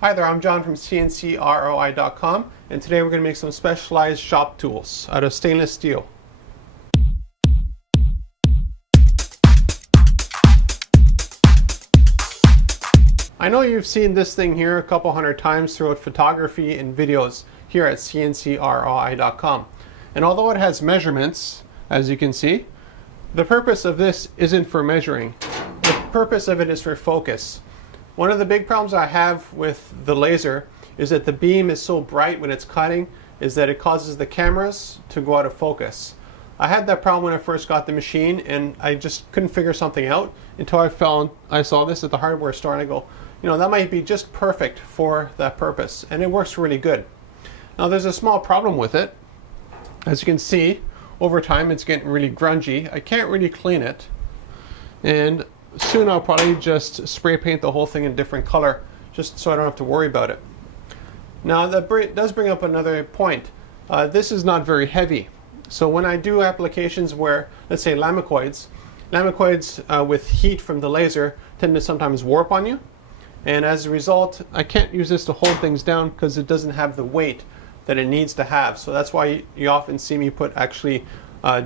Hi there, I'm John from CNCROI.com, and today we're going to make some specialized shop tools out of stainless steel. I know you've seen this thing here a couple hundred times throughout photography and videos here at CNCROI.com. And although it has measurements, as you can see, the purpose of this isn't for measuring. The purpose of it is for focus. One of the big problems I have with the laser is that the beam is so bright when it's cutting is that it causes the cameras to go out of focus. I had that problem when I first got the machine, and I just couldn't figure something out until I saw this at the hardware store, and I go, you know, that might be just perfect for that purpose, and it works really good. Now there's a small problem with it. As you can see, over time it's getting really grungy. I can't really clean it, and soon I'll probably just spray paint the whole thing in a different color just so I don't have to worry about it. Now that does bring up another point. This is not very heavy. So when I do applications where, let's say lamecoids with heat from the laser tend to sometimes warp on you. And as a result, I can't use this to hold things down because it doesn't have the weight that it needs to have. So that's why you often see me put actually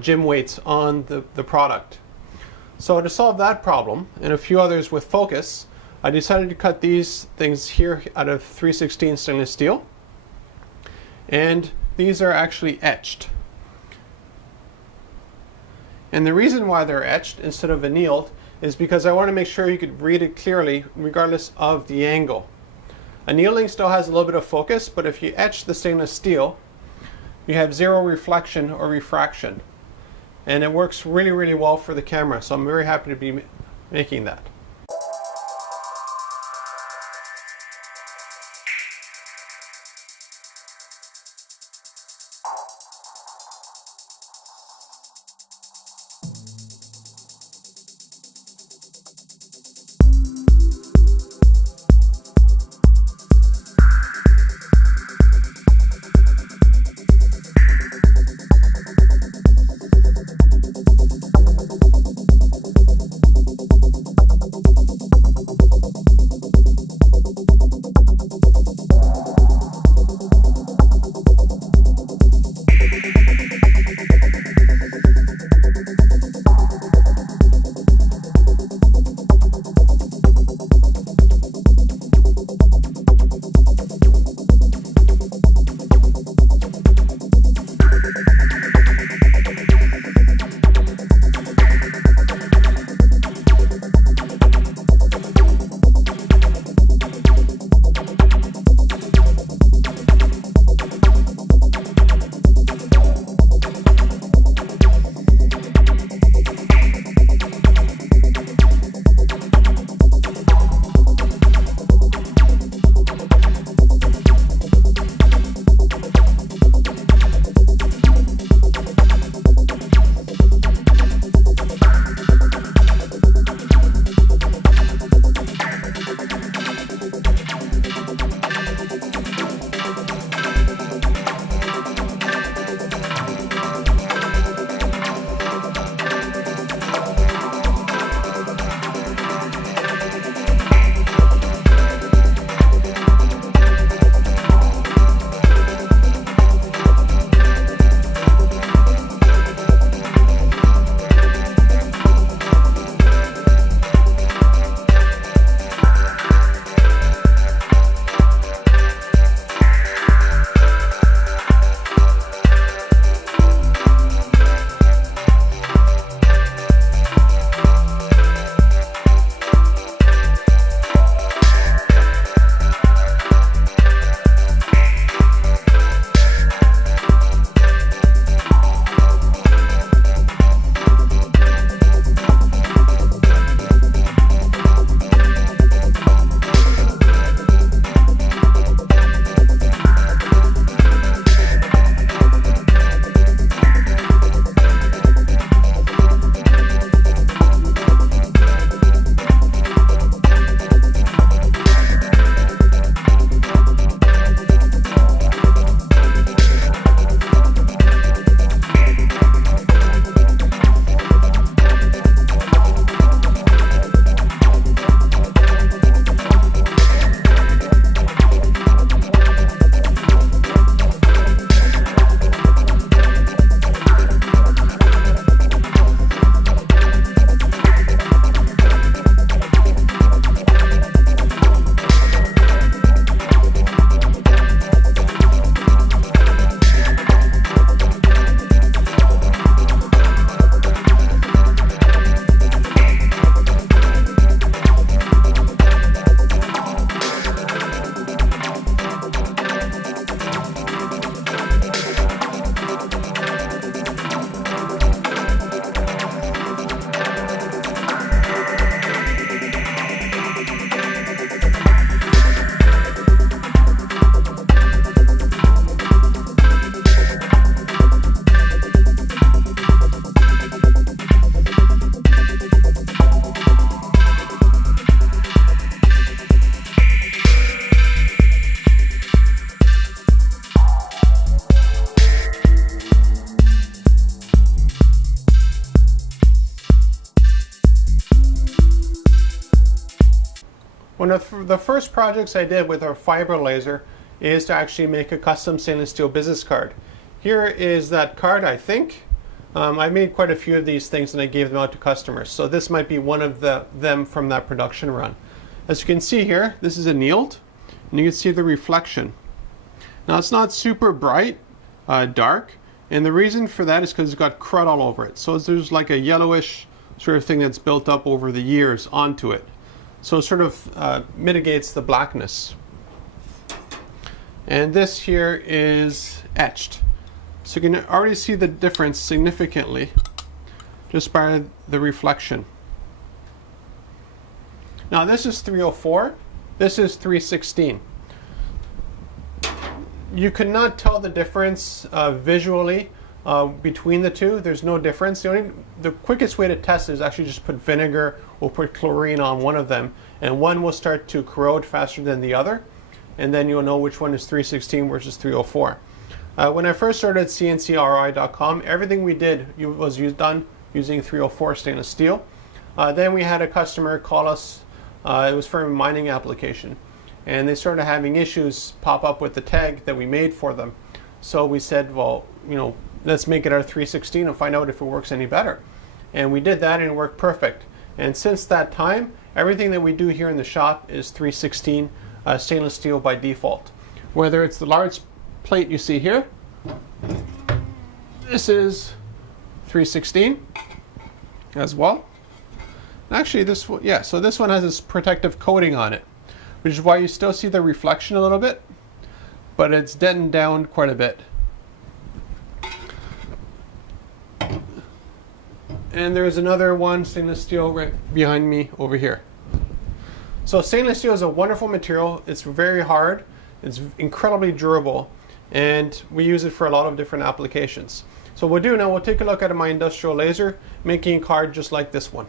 gym weights on the product. So to solve that problem, and a few others with focus, I decided to cut these things here out of 3/16 stainless steel. And these are actually etched. And the reason why they're etched instead of annealed is because I want to make sure you could read it clearly regardless of the angle. Annealing still has a little bit of focus, but if you etch the stainless steel, you have zero reflection or refraction. And it works really, really well for the camera, so I'm very happy to be making that. One of the first projects I did with our fiber laser is to actually make a custom stainless steel business card. Here is that card, I think. I made quite a few of these things and I gave them out to customers. So this might be one of them from that production run. As you can see here, this is annealed, and you can see the reflection. Now it's not super bright, dark, and the reason for that is because it's got crud all over it. So there's like a yellowish sort of thing that's built up over the years onto it. So it sort of mitigates the blackness. And this here is etched. So you can already see the difference significantly just by the reflection. Now this is 304, this is 316. You could not tell the difference visually between the two. There's no difference. The quickest way to test is actually just put vinegar or put chlorine on one of them, and one will start to corrode faster than the other, and then you'll know which one is 316 versus 304. When I first started CNCKing.com, everything we did was done using 304 stainless steel. Then we had a customer call us, it was for a mining application, and they started having issues pop up with the tag that we made for them. So we said, well, let's make it our 316 and find out if it works any better. And we did that and it worked perfect. And since that time, everything that we do here in the shop is 316 stainless steel by default. Whether it's the large plate you see here, this is 316 as well. Actually, so this one has this protective coating on it, which is why you still see the reflection a little bit, but it's dented down quite a bit. And there's another one, stainless steel, right behind me over here. So stainless steel is a wonderful material. It's very hard, it's incredibly durable, and we use it for a lot of different applications. So what we'll do now, we'll take a look at my industrial laser, making a card just like this one.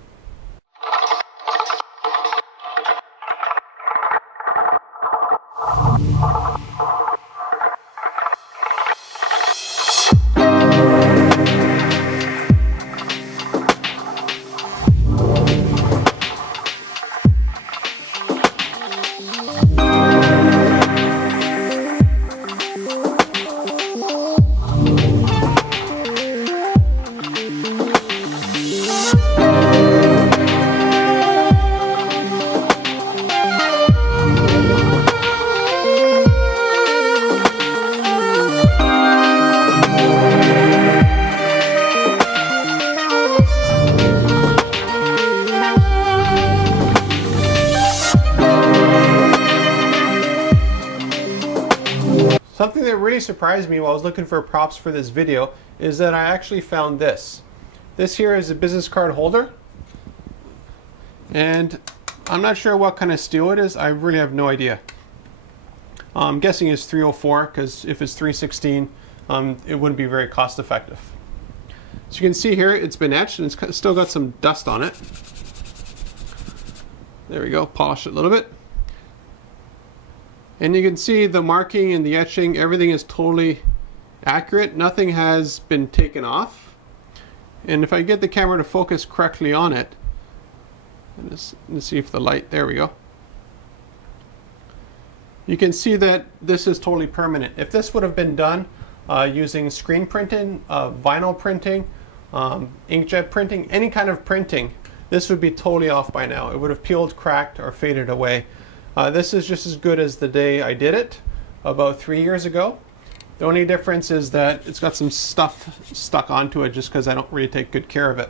Something that really surprised me while I was looking for props for this video is that I actually found this. This here is a business card holder, and I'm not sure what kind of steel it is. I really have no idea. I'm guessing it's 304, because if it's 316, it wouldn't be very cost effective. So you can see here it's been etched and it's still got some dust on it. There we go, polish it a little bit. And you can see the marking and the etching, everything is totally accurate. Nothing has been taken off. And if I get the camera to focus correctly on it, let's see if the light, there we go. You can see that this is totally permanent. If this would have been done using screen printing, vinyl printing, inkjet printing, any kind of printing, this would be totally off by now. It would have peeled, cracked, or faded away. This is just as good as the day I did it about 3 years ago. The only difference is that it's got some stuff stuck onto it just because I don't really take good care of it.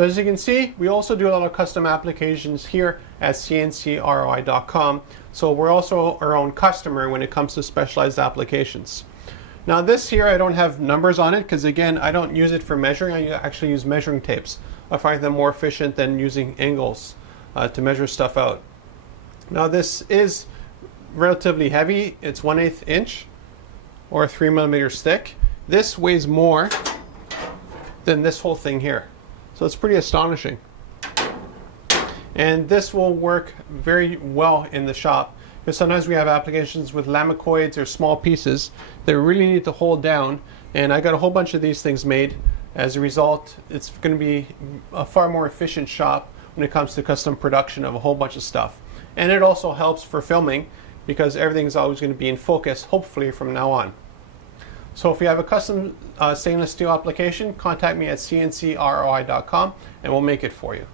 So as you can see, we also do a lot of custom applications here at CNCROI.com. So we're also our own customer when it comes to specialized applications. Now this here, I don't have numbers on it because again, I don't use it for measuring. I actually use measuring tapes. I find them more efficient than using angles to measure stuff out. Now this is relatively heavy. It's 1/8 inch or 3mm thick. This weighs more than this whole thing here. So it's pretty astonishing. And this will work very well in the shop because sometimes we have applications with lamicoids or small pieces that really need to hold down. And I got a whole bunch of these things made. As a result, it's going to be a far more efficient shop when it comes to custom production of a whole bunch of stuff. And it also helps for filming because everything's always going to be in focus, hopefully from now on. So if you have a custom stainless steel application, contact me at CNCROI.com and we'll make it for you.